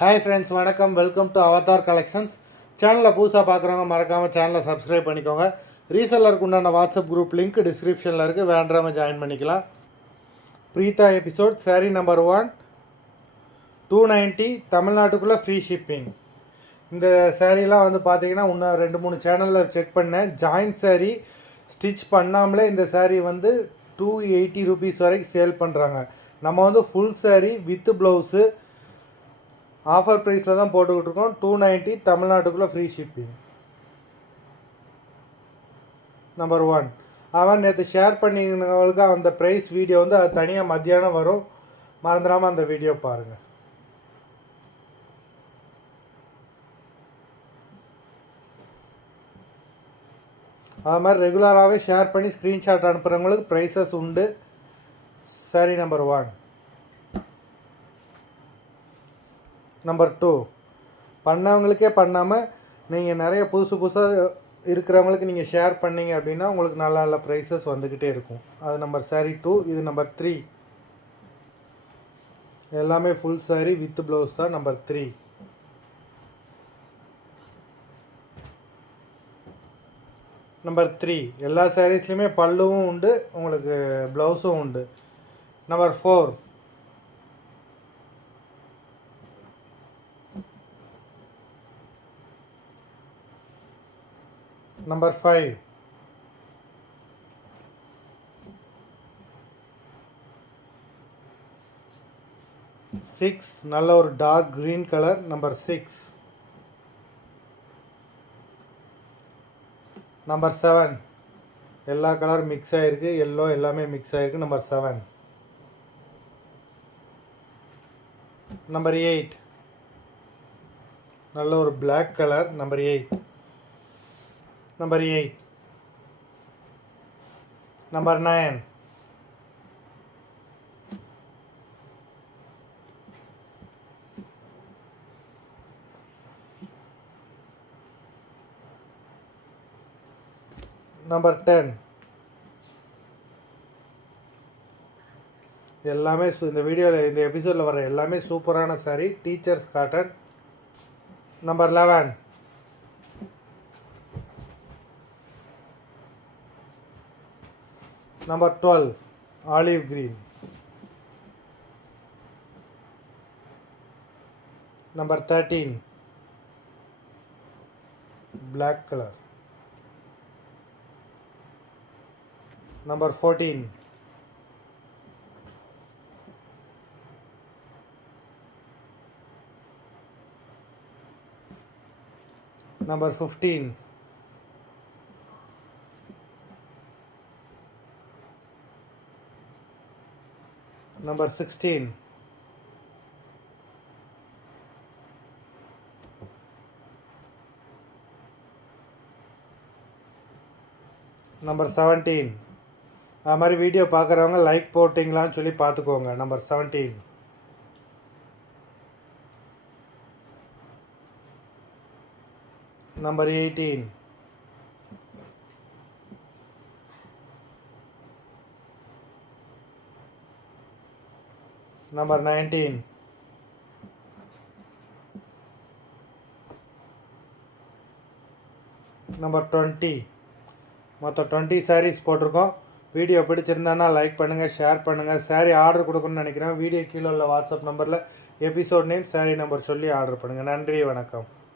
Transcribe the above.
Hi friends, வணக்கம். Welcome to Avatar collections. சேனலில் புதுசாக பார்க்குறவங்க மறக்காமல் சேனலை சப்ஸ்கிரைப் பண்ணிக்கோங்க. ரீசெல்லருக்கு உண்டான வாட்ஸ்அப் குரூப் லிங்க் டிஸ்கிரிப்ஷனில் இருக்குது, வேண்டாமல் ஜாயின் பண்ணிக்கலாம். ப்ரீதா எபிசோட் சாரீ நம்பர் 1 290, தமிழ்நாட்டுக்குள்ளே ஃப்ரீ ஷிப்பிங். இந்த சேரீலாம் வந்து பார்த்தீங்கன்னா இன்னும் 2-3 சேனலில் செக் பண்ணேன். ஜாயின்ட் சாரீ ஸ்டிச் பண்ணாமலே இந்த சாரீ வந்து 280 rupees வரைக்கும் சேல் பண்ணுறாங்க. நம்ம வந்து ஃபுல் சாரீ வித் ப்ளவுஸு ஆஃபர் ப்ரைஸில் தான் போட்டுக்கிட்டு இருக்கோம். 290, தமிழ்நாட்டுக்குள்ளே ஃப்ரீ ஷிப்பிங். நம்பர் 1 அவன் நேற்று ஷேர் பண்ணிங்களுக்கு அந்த ப்ரைஸ் வீடியோ வந்து அது தனியாக மத்தியானம் வரும், மறந்துடாமல் அந்த வீடியோ பாருங்கள். அது மாதிரி ரெகுலராகவே ஷேர் பண்ணி ஸ்க்ரீன்ஷாட் அனுப்புகிறவங்களுக்கு ப்ரைஸஸ் உண்டு. Sorry number 1. நம்பர் 2 பண்ணவங்களுக்கே பண்ணாமல் நீங்கள் நிறைய புதுசாக இருக்கிறவங்களுக்கு நீங்கள் ஷேர் பண்ணிங்க அப்படின்னா உங்களுக்கு நல்ல நல்ல ப்ரைஸஸ் வந்துக்கிட்டே இருக்கும். அது நம்பர் சாரீ 2. இது நம்பர் 3. எல்லாமே ஃபுல் சாரீ வித் ப்ளவுஸ் தான். நம்பர் 3. நம்பர் 3 எல்லா சாரீஸ்லையுமே பல்லுவும் உண்டு, உங்களுக்கு ப்ளவுஸும் உண்டு. நம்பர் 4. நம்பர் 5. நல்ல ஒரு dark green colour. Number 6. Number 7 எல்லா கலர் மிக்ஸ் ஆகிருக்கு, எல்லோ எல்லாமே மிக்ஸ் ஆகிருக்கு. நம்பர் 7. நம்பர் 8 நல்ல ஒரு black colour. Number 8. Number 8. Number 9. Number 10. எல்லாமே இந்த வீடியோவில் இந்த எபிசோடில் வர எல்லாமே சூப்பரான சாரீ, டீச்சர்ஸ் காட்டன். நம்பர் 11. நம்பர் 12 olive green. Number 13 black color. Number 14 நம்பர் 15 நம்பர் 16 நம்பர் 17. அது மாதிரி வீடியோ பார்க்குறவங்க லைக் போட்டிங்களான்னு சொல்லி பார்த்துக்கோங்க. நம்பர் 17. நம்பர் 18. நம்பர் 19. நம்பர் 20. மொத்தம் 20 சாரீஸ் போட்டிருக்கோம். வீடியோ பிடிச்சிருந்தானா லைக் பண்ணுங்கள், ஷேர் பண்ணுங்கள். சாரீ ஆர்டர் கொடுக்கணும்னு நினைக்கிறேன். வீடியோ கீழே உள்ள வாட்ஸ்அப் நம்பரில் எபிசோட் நேம், சாரீ நம்பர் சொல்லி ஆர்டர் பண்ணுங்கள். நன்றி, வணக்கம்.